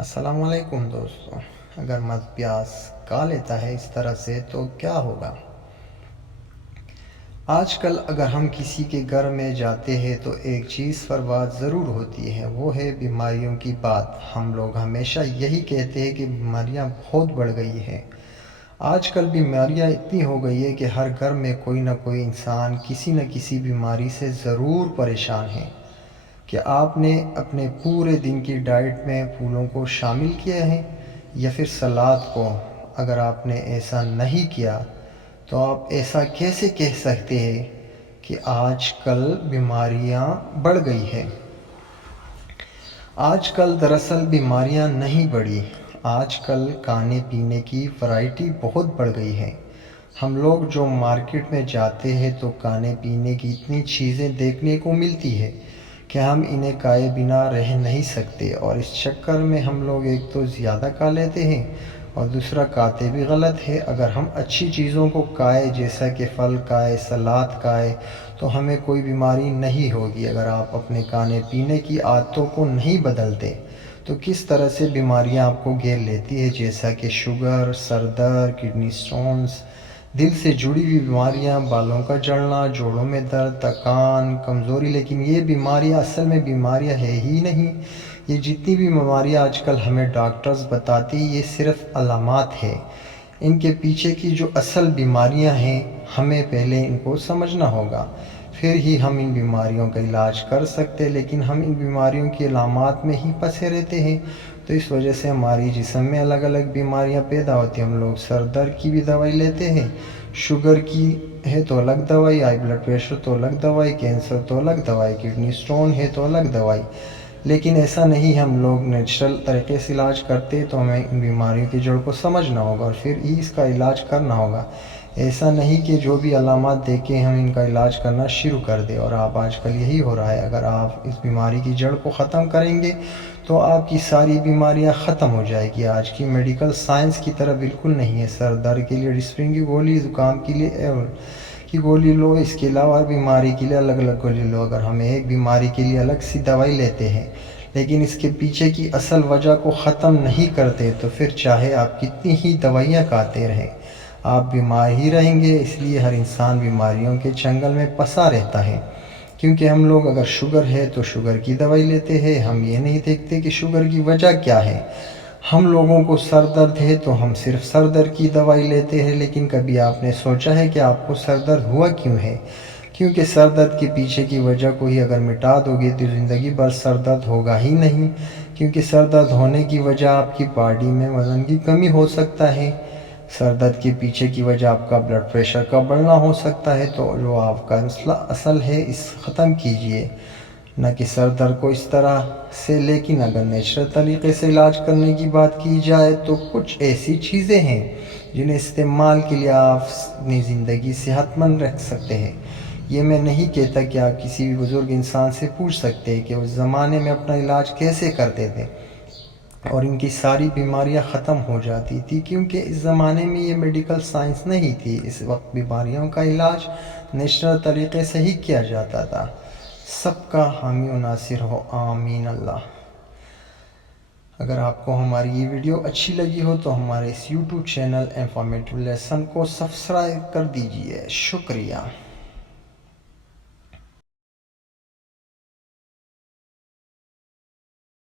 السلام علیکم دوستو، اگر مرد پیاس کھا لیتا ہے اس طرح سے تو کیا ہوگا؟ آج کل اگر ہم کسی کے گھر میں جاتے ہیں تو ایک چیز پر بات ضرور ہوتی ہے، وہ ہے بیماریوں کی بات۔ ہم لوگ ہمیشہ یہی کہتے ہیں کہ بیماریاں بہت بڑھ گئی ہیں۔ آج کل بیماریاں اتنی ہو گئی ہے کہ ہر گھر میں کوئی نہ کوئی انسان کسی نہ کسی بیماری سے ضرور پریشان ہے۔ کہ آپ نے اپنے پورے دن کی ڈائٹ میں پھولوں کو شامل کیا ہے یا پھر سلاد کو؟ اگر آپ نے ایسا نہیں کیا تو آپ ایسا کیسے کہہ سکتے ہیں کہ آج کل بیماریاں بڑھ گئی ہیں؟ آج کل دراصل بیماریاں نہیں بڑھی، آج کل کھانے پینے کی ورائٹی بہت بڑھ گئی ہے۔ ہم لوگ جو مارکیٹ میں جاتے ہیں تو کھانے پینے کی اتنی چیزیں دیکھنے کو ملتی ہے کہ ہم انہیں کھائے بنا رہ نہیں سکتے، اور اس چکر میں ہم لوگ ایک تو زیادہ کھا لیتے ہیں اور دوسرا کھاتے بھی غلط ہے۔ اگر ہم اچھی چیزوں کو کھائے، جیسا کہ پھل کھائے، سلاد کھائے، تو ہمیں کوئی بیماری نہیں ہوگی۔ اگر آپ اپنے کھانے پینے کی عادتوں کو نہیں بدلتے تو کس طرح سے بیماریاں آپ کو گھیر لیتی ہے، جیسا کہ شوگر، سر درد، کڈنی سٹونز، دل سے جڑی ہوئی بیماریاں، بالوں کا جھڑنا، جوڑوں میں درد، تھکان، کمزوری۔ لیکن یہ بیماریاں اصل میں بیماریاں ہے ہی نہیں۔ یہ جتنی بھی بیماریاں آج کل ہمیں ڈاکٹرز بتاتی ہیں، یہ صرف علامات ہے۔ ان کے پیچھے کی جو اصل بیماریاں ہیں، ہمیں پہلے ان کو سمجھنا ہوگا، پھر ہی ہم ان بیماریوں کا علاج کر سکتے۔ لیکن ہم ان بیماریوں کی علامات میں ہی پھنسے رہتے ہیں، تو اس وجہ سے ہماری جسم میں الگ الگ بیماریاں پیدا ہوتی ہیں۔ ہم لوگ سر درد کی بھی دوائی لیتے ہیں، شوگر کی ہے تو الگ دوائی، ہائی بلڈ پریشر تو الگ دوائی، کینسر تو الگ دوائی، کڈنی سٹون ہے تو الگ دوائی۔ لیکن ایسا نہیں، ہم لوگ نیچرل طریقے سے علاج کرتے، تو ہمیں ان بیماریوں کی جڑ کو سمجھنا ہوگا اور پھر ہی اس کا علاج کرنا ہوگا۔ ایسا نہیں کہ جو بھی علامات دیکھیں ہم ان کا علاج کرنا شروع کر دیں، اور آج کل یہی ہو رہا ہے۔ اگر آپ اس بیماری کی جڑ کو ختم کریں گے تو آپ کی ساری بیماریاں ختم ہو جائے گی۔ آج کی میڈیکل سائنس کی طرح بالکل نہیں ہے۔ سر درد کے لیے ڈسپرین کی گولی، زکام کے لیے ایول کی گولی لو، اس کے علاوہ ہر بیماری کے لیے الگ الگ گولی لو۔ اگر ہم ایک بیماری کے لیے الگ سی دوائی لیتے ہیں لیکن اس کے پیچھے کی اصل وجہ کو ختم نہیں کرتے تو پھر چاہے آپ کتنی ہی دوائیاں کھاتے رہیں، آپ بیمار ہی رہیں گے۔ اس لیے ہر انسان بیماریوں کے چنگل میں پھنسا رہتا ہے، کیونکہ ہم لوگ اگر شوگر ہے تو شوگر کی دوائی لیتے ہیں، ہم یہ نہیں دیکھتے کہ شوگر کی وجہ کیا ہے۔ ہم لوگوں کو سر درد ہے تو ہم صرف سر درد کی دوائی لیتے ہیں، لیکن کبھی آپ نے سوچا ہے کہ آپ کو سر درد ہوا کیوں ہے؟ کیونکہ سر درد کے پیچھے کی وجہ کو ہی اگر مٹا دو گے تو زندگی بھر سر درد ہوگا ہی نہیں۔ کیونکہ سر درد ہونے کی وجہ آپ کی باڈی میں وزن کی کمی ہو سکتا ہے، سر درد کے پیچھے کی وجہ آپ کا بلڈ پریشر کا بڑھنا ہو سکتا ہے۔ تو جو آپ کا مسئلہ اصل ہے اس ختم کیجئے، نہ کہ سر درد کو اس طرح سے۔ لیکن اگر نیچرل طریقے سے علاج کرنے کی بات کی جائے تو کچھ ایسی چیزیں ہیں جنہیں استعمال کے لیے آپ اپنی زندگی صحت مند رکھ سکتے ہیں۔ یہ میں نہیں کہتا کہ آپ کسی بھی بزرگ انسان سے پوچھ سکتے ہیں کہ اس زمانے میں اپنا علاج کیسے کرتے تھے اور ان کی ساری بیماریاں ختم ہو جاتی تھی، کیونکہ اس زمانے میں یہ میڈیکل سائنس نہیں تھی۔ اس وقت بیماریوں کا علاج نیچرل طریقے سے ہی کیا جاتا تھا۔ سب کا حامی و ناصر ہو، آمین اللہ۔ اگر آپ کو ہماری یہ ویڈیو اچھی لگی ہو تو ہمارے اس یوٹیوب چینل انفارمیٹو لیسن کو سبسکرائب کر دیجئے۔ شکریہ۔